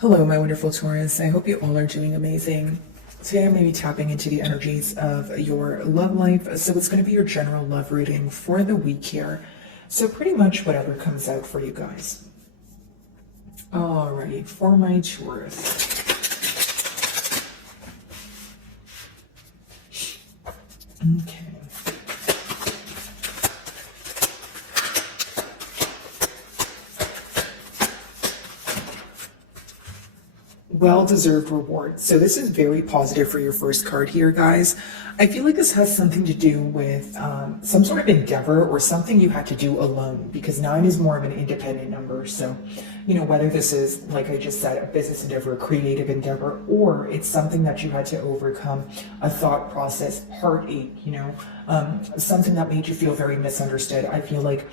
Hello, my wonderful Taurus. I hope you all are doing amazing. Today I'm going to be tapping into the energies of your love life. So it's going to be your general love reading for the week here. So pretty much whatever comes out for you guys. Alrighty, for my Taurus. Okay. Well-deserved reward. So this is very positive for your first card here, guys. I feel like this has something to do with some sort of endeavor or something you had to do alone, because 9 is more of an independent number. So, you know, whether this is, like I just said, a business endeavor, a creative endeavor, or it's something that you had to overcome, a thought process, heartache, you know, something that made you feel very misunderstood. I feel like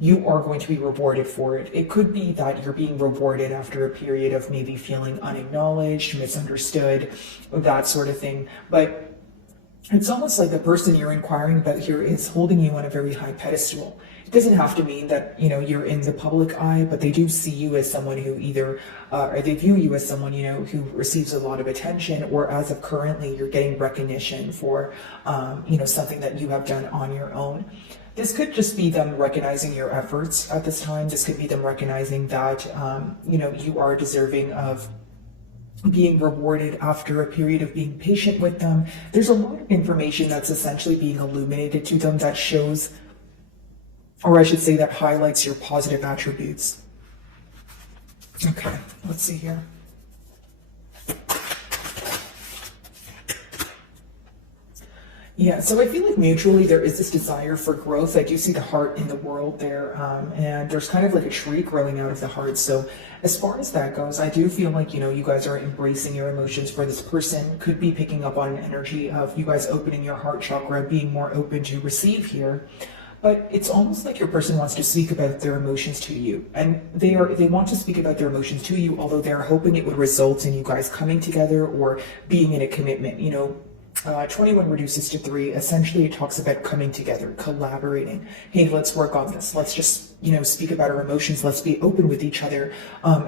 you are going to be rewarded for it. It could be that you're being rewarded after a period of maybe feeling unacknowledged, misunderstood, that sort of thing. But it's almost like the person you're inquiring about here is holding you on a very high pedestal. It doesn't have to mean that, you know, you're in the public eye, but they do see you as someone who either, or they view you as someone, you know, who receives a lot of attention, or as of currently, you're getting recognition for, you know, something that you have done on your own. This could just be them recognizing your efforts at this time. This could be them recognizing that, you know, you are deserving of being rewarded after a period of being patient with them. There's a lot of information that's essentially being illuminated to them that shows, or I should say that highlights your positive attributes. Okay, let's see here. Yeah, so I feel like mutually there is this desire for growth. I do see the heart in the world there, and there's kind of like a tree growing out of the heart. So as far as that goes, I do feel like, you know, you guys are embracing your emotions for this person. Could be picking up on an energy of you guys opening your heart chakra, being more open to receive here. But it's almost like your person wants to speak about their emotions to you, and they want to speak about their emotions to you, although they're hoping it would result in you guys coming together or being in a commitment, you know. 21 reduces to 3. Essentially, it talks about coming together, collaborating. Hey, let's work on this. Let's just, you know, speak about our emotions. Let's be open with each other,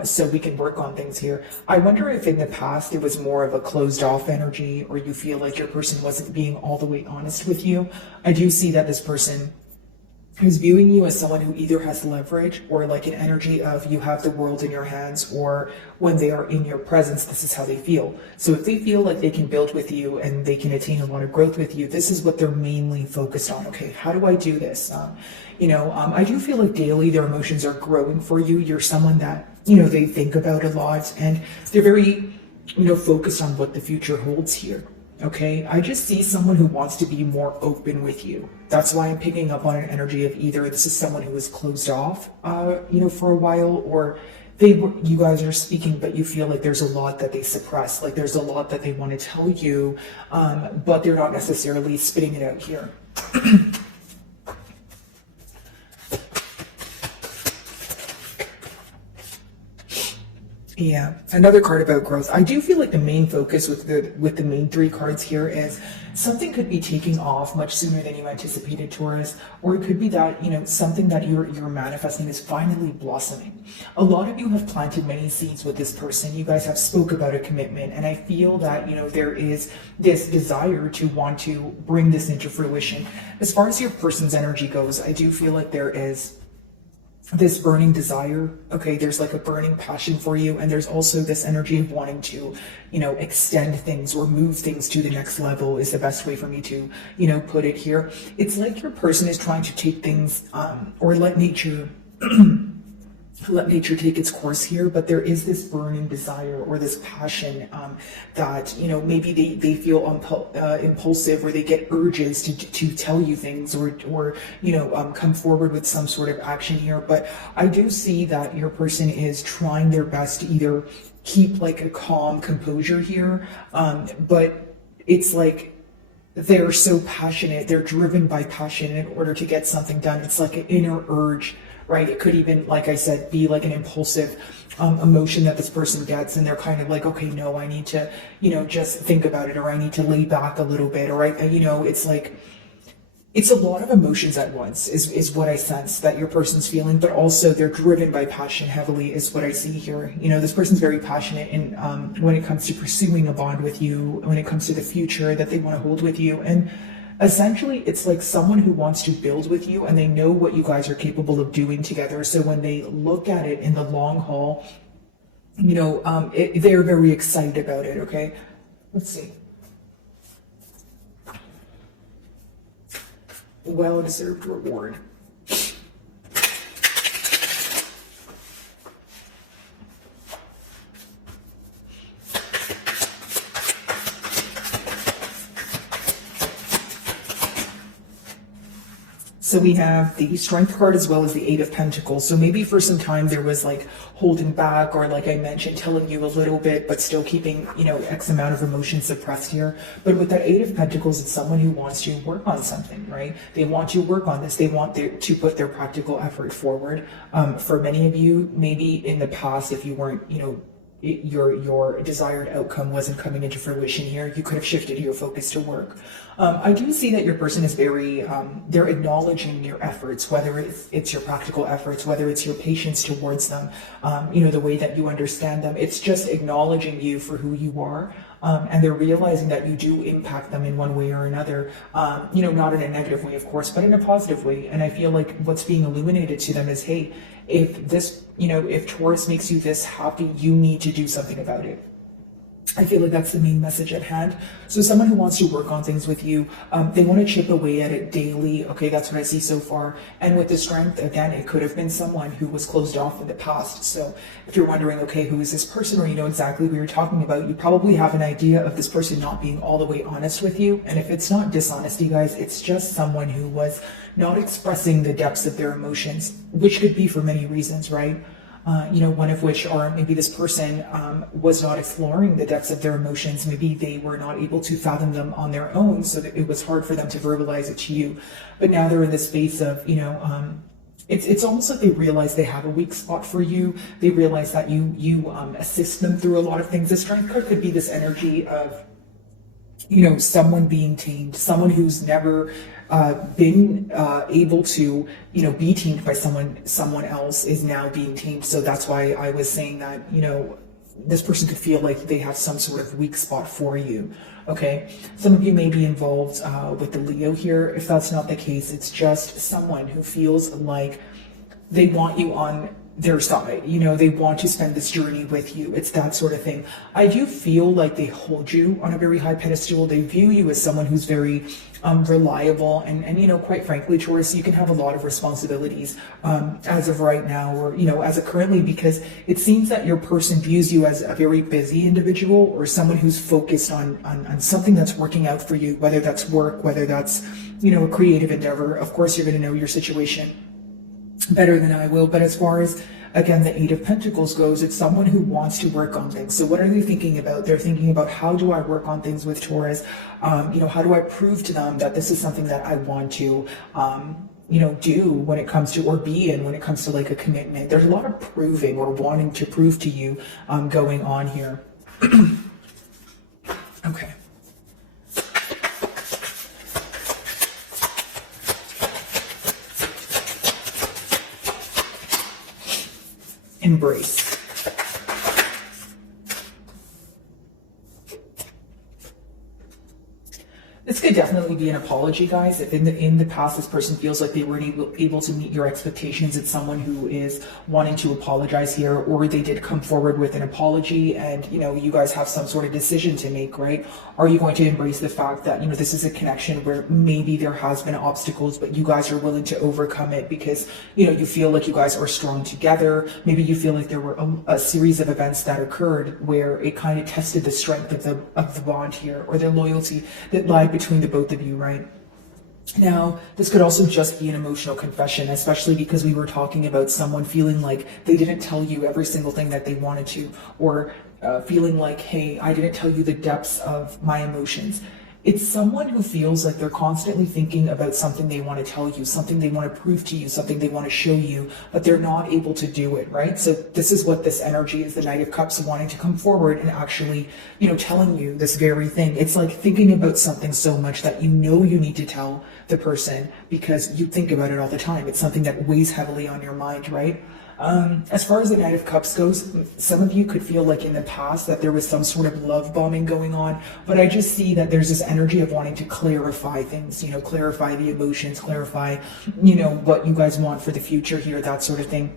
so we can work on things here. I wonder if in the past it was more of a closed off energy, or you feel like your person wasn't being all the way honest with you. I do see that this person who's viewing you as someone who either has leverage, or like an energy of you have the world in your hands, or when they are in your presence, this is how they feel. So if they feel like they can build with you and they can attain a lot of growth with you, this is what they're mainly focused on. Okay, how do I do this? You know, I do feel like daily their emotions are growing for you. You're someone that, you know, they think about a lot, and they're very, you know, focused on what the future holds here. Okay, I just see someone who wants to be more open with you. That's why I'm picking up on an energy of either this is someone who was closed off, you know, for a while, or you guys are speaking, but you feel like there's a lot that they suppress, like there's a lot that they want to tell you, but they're not necessarily spitting it out here. Yeah, another card about growth. I do feel like the main focus with the main 3 cards here is something could be taking off much sooner than you anticipated, Taurus, or it could be that, you know, something that you're manifesting is finally blossoming. A lot of you have planted many seeds with this person. You guys have spoke about a commitment, and I feel that, you know, there is this desire to want to bring this into fruition. As far as your person's energy goes, I do feel like there is this burning desire. Okay, there's like a burning passion for you, and there's also this energy of wanting to, you know, extend things or move things to the next level is the best way for me to, you know, put it here. It's like your person is trying to take things or let nature take its course here, but there is this burning desire or this passion that, you know, maybe they feel impulsive, or they get urges to tell you things, or you know, come forward with some sort of action here. But I do see that your person is trying their best to either keep like a calm composure here, but it's like they're so passionate, they're driven by passion in order to get something done. It's like an inner urge, right? It could even, like I said, be like an impulsive emotion that this person gets, and they're kind of like, okay, no, I need to, you know, just think about it, or I need to lay back a little bit, or you know, it's like It's a lot of emotions at once is what I sense that your person's feeling, but also they're driven by passion heavily is what I see here. You know, this person's very passionate in when it comes to pursuing a bond with you, when it comes to the future that they want to hold with you. And essentially it's like someone who wants to build with you and they know what you guys are capable of doing together. So when they look at it in the long haul, you know, they're very excited about it. Okay, let's see. Well-deserved reward. So we have the Strength card as well as the Eight of Pentacles. So maybe for some time there was like holding back, or like I mentioned, telling you a little bit, but still keeping, you know, X amount of emotion suppressed here. But with that Eight of Pentacles, it's someone who wants to work on something, right? They want to work on this. They want to put their practical effort forward. For many of you, maybe in the past, if you weren't, you know, your desired outcome wasn't coming into fruition here, you could have shifted your focus to work. I do see that your person is very, they're acknowledging your efforts, whether it's your practical efforts, whether it's your patience towards them, you know, the way that you understand them. It's just acknowledging you for who you are. And they're realizing that you do impact them in one way or another, you know, not in a negative way, of course, but in a positive way. And I feel like what's being illuminated to them is, hey, if this, you know, if Taurus makes you this happy, you need to do something about it. I feel like that's the main message at hand. So someone who wants to work on things with you, they want to chip away at it daily. Okay, that's what I see so far. And with the Strength, again, it could have been someone who was closed off in the past. So if you're wondering, okay, who is this person, or you know exactly who you're talking about, you probably have an idea of this person not being all the way honest with you. And if it's not dishonesty, guys, it's just someone who was not expressing the depths of their emotions, which could be for many reasons, right? You know, one of which are maybe this person was not exploring the depths of their emotions. Maybe they were not able to fathom them on their own, so that it was hard for them to verbalize it to you. But now they're in this space of, you know, it's almost like they realize they have a weak spot for you. They realize that you assist them through a lot of things. The Strength card could be this energy of, you know, someone being tamed, someone who's never been able to, you know, be tamed by someone else is now being tamed. So that's why I was saying that, you know, this person could feel like they have some sort of weak spot for you. Okay, some of you may be involved with the Leo here. If that's not the case, it's just someone who feels like they want you on their side, you know, they want to spend this journey with you. It's that sort of thing. I do feel like they hold you on a very high pedestal. They view you as someone who's very reliable, and you know, quite frankly, Taurus, you can have a lot of responsibilities as of right now, or you know, as of currently, because it seems that your person views you as a very busy individual, or someone who's focused on something that's working out for you, whether that's work, whether that's, you know, a creative endeavor. Of course, you're going to know your situation better than I will, but as far as, again, the Eight of Pentacles goes, it's someone who wants to work on things. So what are they thinking about? They're thinking about, how do I work on things with Taurus? You know, how do I prove to them that this is something that I want to, you know, do when it comes to, or be in when it comes to like a commitment. There's a lot of proving or wanting to prove to you going on here. Okay. Embrace. This could definitely be an apology, guys. If in the past this person feels like they weren't able to meet your expectations, it's someone who is wanting to apologize here, or they did come forward with an apology, and you know, you guys have some sort of decision to make, right? Are you going to embrace the fact that, you know, this is a connection where maybe there has been obstacles, but you guys are willing to overcome it because, you know, you feel like you guys are strong together. Maybe you feel like there were a series of events that occurred where it kind of tested the strength of the bond here, or the loyalty that lied between the both of you, right? Now, this could also just be an emotional confession, especially because we were talking about someone feeling like they didn't tell you every single thing that they wanted to, or feeling like, hey, I didn't tell you the depths of my emotions. It's someone who feels like they're constantly thinking about something they want to tell you, something they want to prove to you, something they want to show you, but they're not able to do it, right? So this is what this energy is, the Knight of Cups wanting to come forward and actually, telling you this very thing. It's like thinking about something so much that you know you need to tell the person because you think about it all the time. It's something that weighs heavily on your mind, right? As far as the Knight of Cups goes, some of you could feel like in the past that there was some sort of love bombing going on, but I just see that there's this energy of wanting to clarify things, clarify the emotions, clarify, what you guys want for the future here, that sort of thing.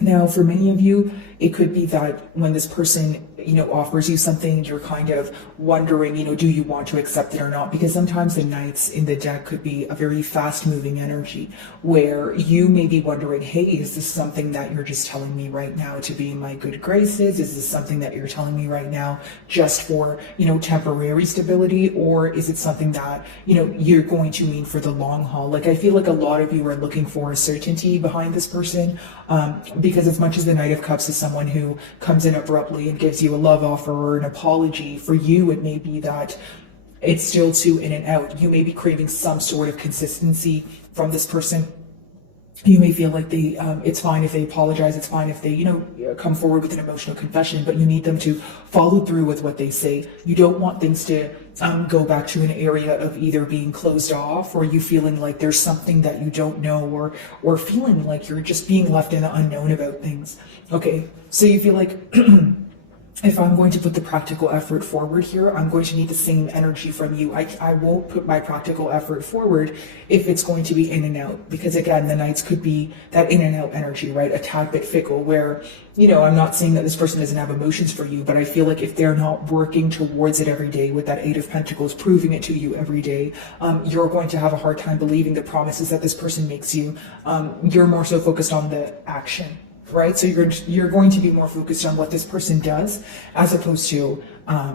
Now, for many of you, it could be that when this person, offers you something, you're kind of wondering, do you want to accept it or not? Because sometimes the knights in the deck could be a very fast moving energy where you may be wondering, hey, is this something that you're just telling me right now to be in my good graces? Is this something that you're telling me right now just for, temporary stability? Or is it something that, you're going to mean for the long haul? Like, I feel like a lot of you are looking for a certainty behind this person, because as much as the Knight of Cups is someone who comes in abruptly and gives you a love offer or an apology, for you it may be that it's still too in and out. You may be craving some sort of consistency from this person. You may feel like it's fine if they apologize, it's fine if they, come forward with an emotional confession, but you need them to follow through with what they say. You don't want things to go back to an area of either being closed off or you feeling like there's something that you don't know, or feeling like you're just being left in the unknown about things. Okay, so you feel like if I'm going to put the practical effort forward here, I'm going to need the same energy from you. I won't put my practical effort forward if it's going to be in and out, because again, the Knights could be that in and out energy, right? A tad bit fickle where, I'm not saying that this person doesn't have emotions for you, but I feel like if they're not working towards it every day with that Eight of Pentacles, proving it to you every day, you're going to have a hard time believing the promises that this person makes you. You're more so focused on the action. Right? So you're going to be more focused on what this person does as opposed to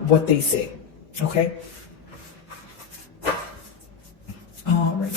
what they say. Okay? All right.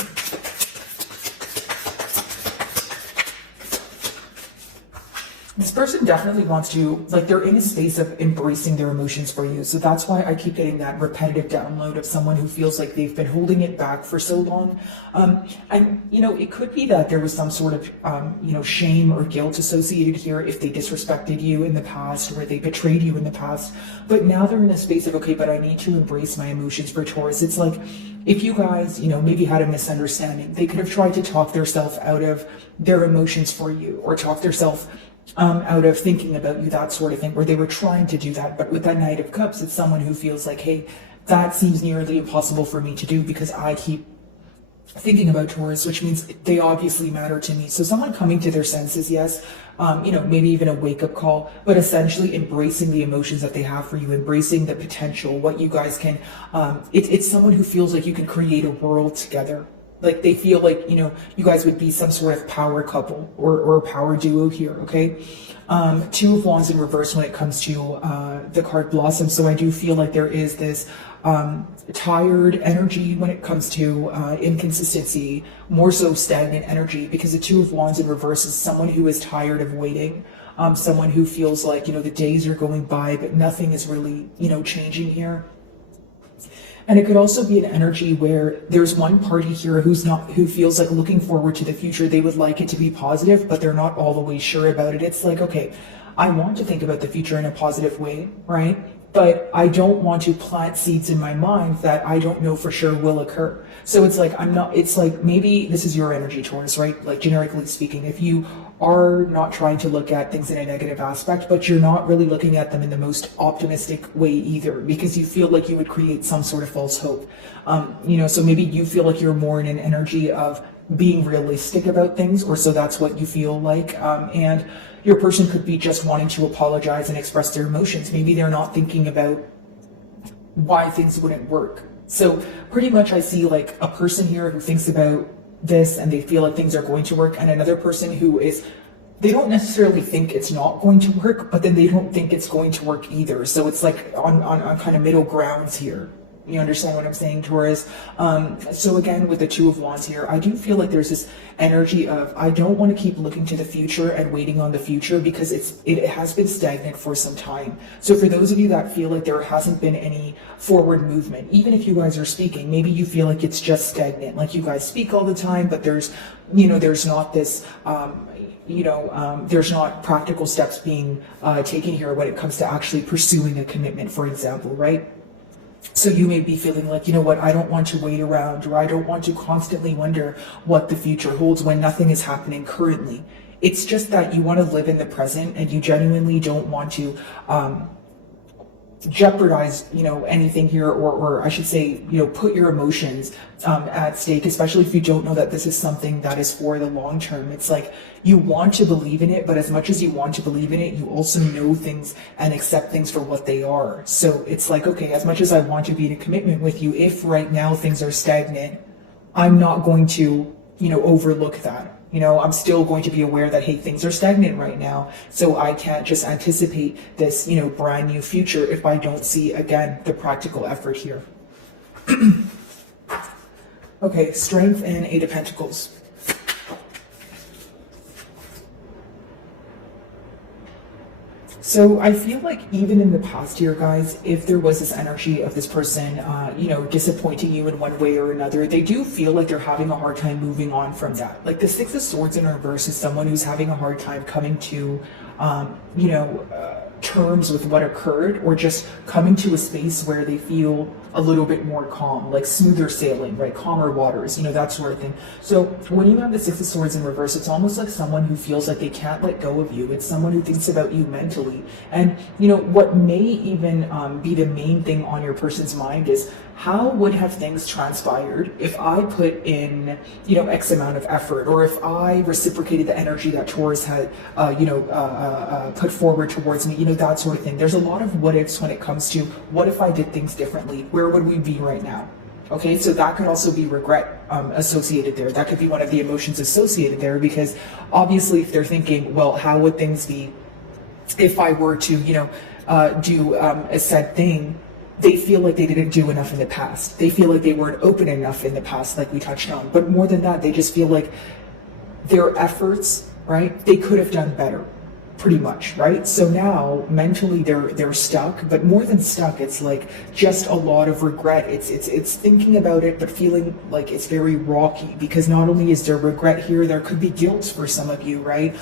This person definitely wants to, like, they're in a space of embracing their emotions for you. So that's why I keep getting that repetitive download of someone who feels like they've been holding it back for so long. And, it could be that there was some sort of, shame or guilt associated here if they disrespected you in the past or they betrayed you in the past. But now they're in a space of, okay, but I need to embrace my emotions for Taurus. It's like, if you guys, maybe had a misunderstanding, they could have tried to talk themselves out of their emotions for you, or talk themselves out of thinking about you, that sort of thing, where they were trying to do that. But with that Knight of Cups, it's someone who feels like, hey, that seems nearly impossible for me to do because I keep thinking about Taurus, which means they obviously matter to me. So someone coming to their senses, yes, maybe even a wake-up call, but essentially embracing the emotions that they have for you, embracing the potential, what you guys can, it's someone who feels like you can create a world together. Like they feel like, you guys would be some sort of power couple or power duo here, okay? Two of Wands in reverse when it comes to the card Blossom. So I do feel like there is this tired energy when it comes to inconsistency, more so stagnant energy, because the Two of Wands in reverse is someone who is tired of waiting. Someone who feels like, the days are going by, but nothing is really, changing here. And it could also be an energy where there's one party here who feels like looking forward to the future. They would like it to be positive, but they're not all the way sure about it. It's like, okay, I want to think about the future in a positive way, right? But I don't want to plant seeds in my mind that I don't know for sure will occur. So it's like, maybe this is your energy, Taurus, right? Like generically speaking, if you are not trying to look at things in a negative aspect, but you're not really looking at them in the most optimistic way either, because you feel like you would create some sort of false hope. So maybe you feel like you're more in an energy of being realistic about things, or so that's what you feel like. And your person could be just wanting to apologize and express their emotions. Maybe they're not thinking about why things wouldn't work. So pretty much I see like a person here who thinks about this and they feel like things are going to work, and another person who they don't necessarily think it's not going to work, but then they don't think it's going to work either. So it's like on kind of middle grounds here. You understand what I'm saying, Taurus? So again, with the Two of Wands here, I do feel like there's this energy of, I don't want to keep looking to the future and waiting on the future because it has been stagnant for some time. So for those of you that feel like there hasn't been any forward movement, even if you guys are speaking, maybe you feel like it's just stagnant, like you guys speak all the time, but there's not this, there's not practical steps being taken here when it comes to actually pursuing a commitment, for example, right? So you may be feeling like, you know what, I don't want to wait around, or I don't want to constantly wonder what the future holds when nothing is happening currently. It's just that you want to live in the present and you genuinely don't want to jeopardize, anything here, or I should say, put your emotions at stake, especially if you don't know that this is something that is for the long term. It's like you want to believe in it, but as much as you want to believe in it, you also know things and accept things for what they are. So it's like, okay, as much as I want to be in a commitment with you, if right now things are stagnant, I'm not going to, overlook that. I'm still going to be aware that, hey, things are stagnant right now. So I can't just anticipate this, brand new future if I don't see, again, the practical effort here. Okay, Strength and Eight of Pentacles. So I feel like even in the past year, guys, if there was this energy of this person, disappointing you in one way or another, they do feel like they're having a hard time moving on from that. Like the Six of Swords in reverse is someone who's having a hard time coming to, terms with what occurred, or just coming to a space where they feel a little bit more calm, like smoother sailing, right? Calmer waters, that sort of thing. So when you have the Six of Swords in reverse, it's almost like someone who feels like they can't let go of you. It's someone who thinks about you mentally. And, what may even be the main thing on your person's mind is, how would have things transpired if I put in, X amount of effort, or if I reciprocated the energy that Taurus had, put forward towards me, that sort of thing. There's a lot of what ifs when it comes to what if I did things differently? Where would we be right now? Okay, so that could also be regret associated there. That could be one of the emotions associated there, because obviously if they're thinking, well, how would things be if I were to, do a said thing, they feel like they didn't do enough in the past. They feel like they weren't open enough in the past, like we touched on. But more than that, they just feel like their efforts, right, they could have done better, pretty much, right? So now mentally they're stuck, but more than stuck, it's like just a lot of regret. It's thinking about it, but feeling like it's very rocky, because not only is there regret here, there could be guilt for some of you, right?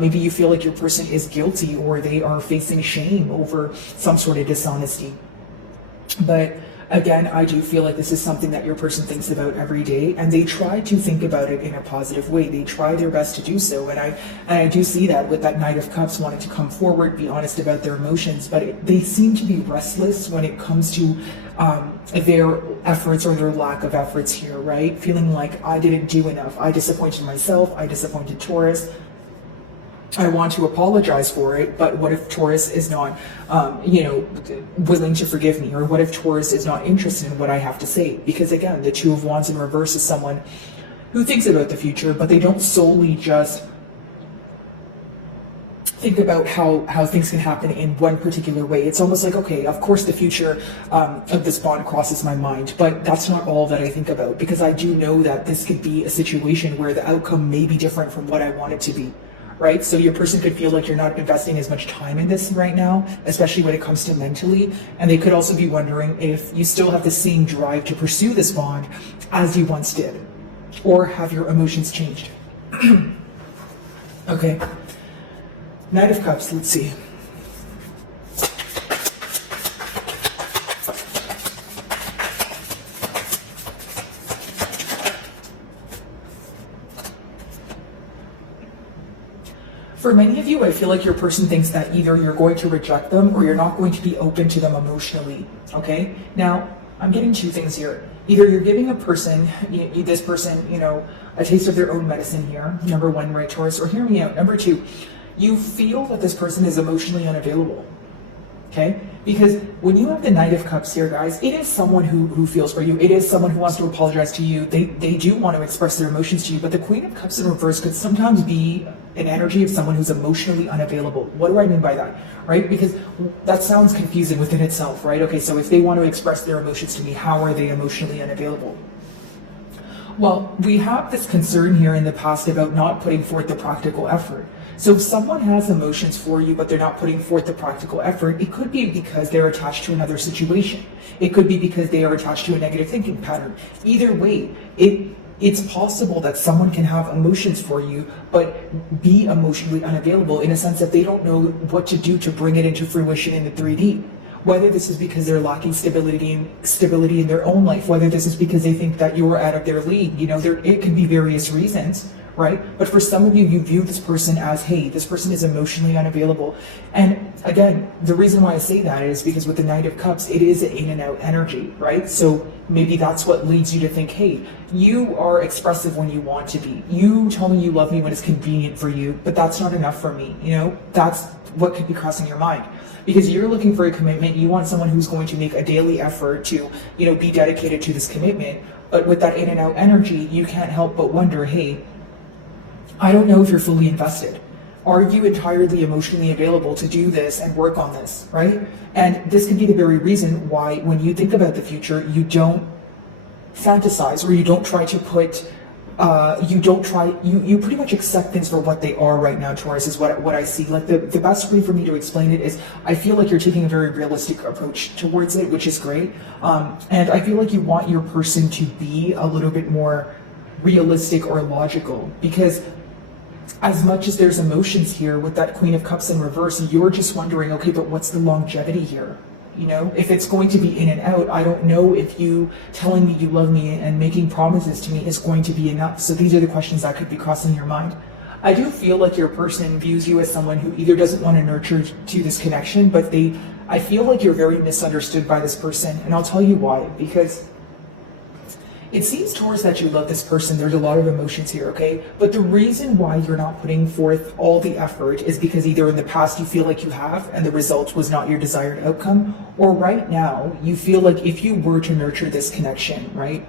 Maybe you feel like your person is guilty, or they are facing shame over some sort of dishonesty. But again, I do feel like this is something that your person thinks about every day, and they try to think about it in a positive way. They try their best to do so, and I do see that with that Knight of Cups wanting to come forward, be honest about their emotions, but they seem to be restless when it comes to their efforts or their lack of efforts here, right? Feeling like I didn't do enough. I disappointed myself. I disappointed Taurus. I want to apologize for it, but what if Taurus is not, willing to forgive me? Or what if Taurus is not interested in what I have to say? Because again, the Two of Wands in reverse is someone who thinks about the future, but they don't solely just think about how things can happen in one particular way. It's almost like, okay, of course the future of this bond crosses my mind, but that's not all that I think about, because I do know that this could be a situation where the outcome may be different from what I want it to be. Right? So your person could feel like you're not investing as much time in this right now, especially when it comes to mentally. And they could also be wondering if you still have the same drive to pursue this bond as you once did, or have your emotions changed? Okay. Knight of Cups, let's see. For many of you, I feel like your person thinks that either you're going to reject them or you're not going to be open to them emotionally, okay? Now, I'm getting two things here. Either you're giving a person, this person, a taste of their own medicine here, number one, right, Taurus, or hear me out, number two, you feel that this person is emotionally unavailable. Okay, because when you have the Knight of Cups here, guys, it is someone who feels for you. It is someone who wants to apologize to you. They do want to express their emotions to you, but the Queen of Cups in reverse could sometimes be an energy of someone who's emotionally unavailable. What do I mean by that? Right? Because that sounds confusing within itself, right? Okay, so if they want to express their emotions to me, how are they emotionally unavailable? Well, we have this concern here in the past about not putting forth the practical effort. So if someone has emotions for you, but they're not putting forth the practical effort, it could be because they're attached to another situation. It could be because they are attached to a negative thinking pattern. Either way, it's possible that someone can have emotions for you, but be emotionally unavailable in a sense that they don't know what to do to bring it into fruition in the 3D. Whether this is because they're lacking stability in their own life, whether this is because they think that you're out of their league, it can be various reasons, right? But for some of you, you view this person as, hey, this person is emotionally unavailable. And again, the reason why I say that is because with the Knight of Cups, it is an in and out energy, right? So maybe that's what leads you to think, hey, you are expressive when you want to be. You tell me you love me when it's convenient for you, but that's not enough for me. That's what could be crossing your mind. Because you're looking for a commitment, you want someone who's going to make a daily effort to, be dedicated to this commitment. But with that in and out energy, you can't help but wonder, hey, I don't know if you're fully invested. Are you entirely emotionally available to do this and work on this, right? And this could be the very reason why when you think about the future, you don't fantasize or you don't try to put you pretty much accept things for what they are right now, Taurus, is what I see. Like the best way for me to explain it is I feel like you're taking a very realistic approach towards it, which is great. And I feel like you want your person to be a little bit more realistic or logical, because as much as there's emotions here with that Queen of Cups in reverse, you're just wondering, okay, but what's the longevity here? If it's going to be in and out, I don't know if you telling me you love me and making promises to me is going to be enough. So these are the questions that could be crossing your mind. I do feel like your person views you as someone who either doesn't want to nurture to this connection, but I feel like you're very misunderstood by this person. And I'll tell you why. Because it seems, Taurus, that you love this person. There's a lot of emotions here, okay? But the reason why you're not putting forth all the effort is because either in the past you feel like you have and the result was not your desired outcome, or right now you feel like if you were to nurture this connection, right,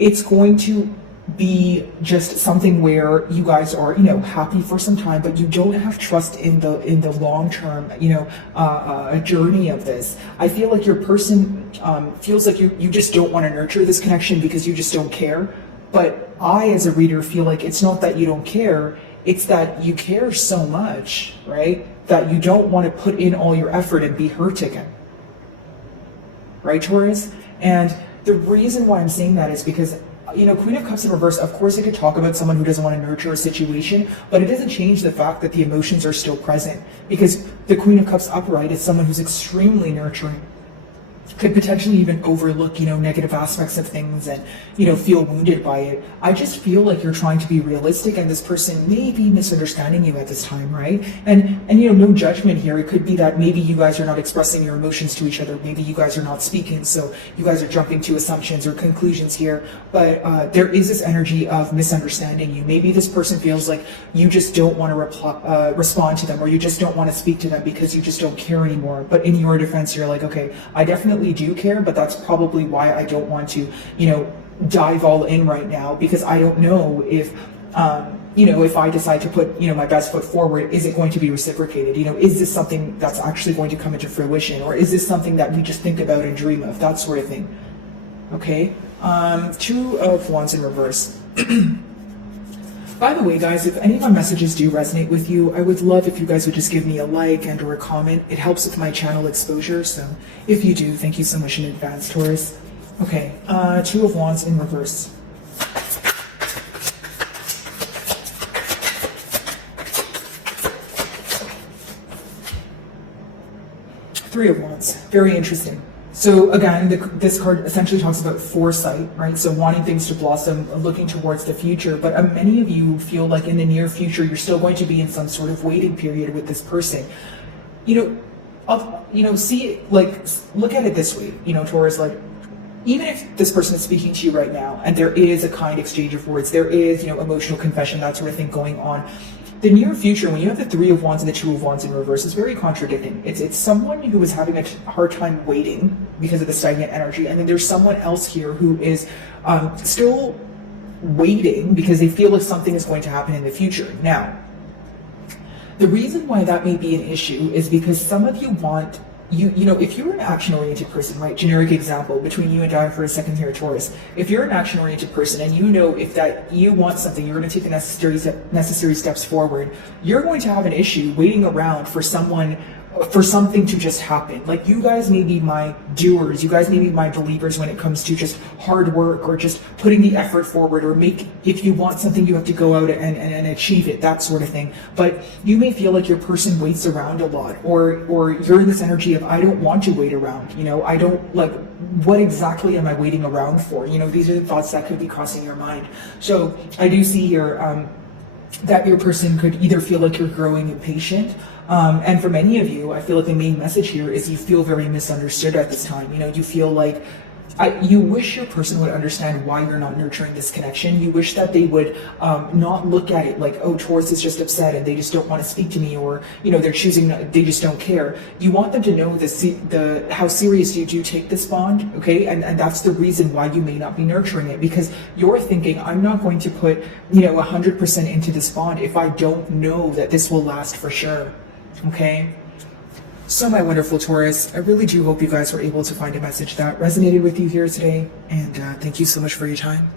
it's going to be just something where you guys are, happy for some time, but you don't have trust in the long term, journey of this. I feel like your person feels like you just don't want to nurture this connection because you just don't care. But I, as a reader, feel like it's not that you don't care, it's that you care so much, right, that you don't want to put in all your effort and be hurt again. Right, Taurus? And the reason why I'm saying that is because Queen of Cups in reverse, of course it could talk about someone who doesn't want to nurture a situation, but it doesn't change the fact that the emotions are still present, because the Queen of Cups upright is someone who's extremely nurturing, could potentially even overlook, negative aspects of things and, feel wounded by it. I just feel like you're trying to be realistic and this person may be misunderstanding you at this time, right? And no judgment here. It could be that maybe you guys are not expressing your emotions to each other. Maybe you guys are not speaking, so you guys are jumping to assumptions or conclusions here. But there is this energy of misunderstanding you. Maybe this person feels like you just don't want to respond to them, or you just don't want to speak to them because you just don't care anymore. But in your defense, you're like, okay, I definitely do care, but that's probably why I don't want to, dive all in right now, because I don't know if, if I decide to put, my best foot forward, is it going to be reciprocated? Is this something that's actually going to come into fruition, or is this something that we just think about and dream of, that sort of thing? Okay. Two of Wands in reverse. By the way, guys, if any of my messages do resonate with you, I would love if you guys would just give me a like and or a comment. It helps with my channel exposure, so if you do, thank you so much in advance, Taurus. Okay, Two of Wands in reverse. Three of Wands, very interesting. So again, this card essentially talks about foresight, right? So wanting things to blossom, looking towards the future. But many of you feel like in the near future, you're still going to be in some sort of waiting period with this person. See, like, look at it this way, Taurus, like, even if this person is speaking to you right now and there is a kind exchange of words, there is, emotional confession, that sort of thing going on, the near future, when you have the Three of Wands and the Two of Wands in reverse, is very contradicting. It's someone who is having a hard time waiting because of the stagnant energy, and then there's someone else here who is still waiting because they feel like something is going to happen in the future. Now, the reason why that may be an issue is because some of you want, you know, if you're an action-oriented person, right, generic example, between you and I for a second here, Taurus, if you're an action-oriented person and you know if that you want something, you're going to take the necessary steps forward, you're going to have an issue waiting around for something to just happen. Like, you guys may be my doers, you guys may be my believers when it comes to just hard work or just putting the effort forward, or if you want something, you have to go out and achieve it, that sort of thing. But you may feel like your person waits around a lot, or you're in this energy of, I don't want to wait around, you know, I don't, like, what exactly am I waiting around for? You know, these are the thoughts that could be crossing your mind. So I do see here that your person could either feel like you're growing impatient, and for many of you, I feel like the main message here is you feel very misunderstood at this time. You know, you feel like you wish your person would understand why you're not nurturing this connection. You wish that they would not look at it like, oh, Taurus is just upset and they just don't want to speak to me, or, you know, they're choosing, they just don't care. You want them to know how serious you do take this bond, okay? And that's the reason why you may not be nurturing it, because you're thinking, I'm not going to put, you know, 100% into this bond if I don't know that this will last for sure, okay? So my wonderful Taurus, I really do hope you guys were able to find a message that resonated with you here today, and thank you so much for your time.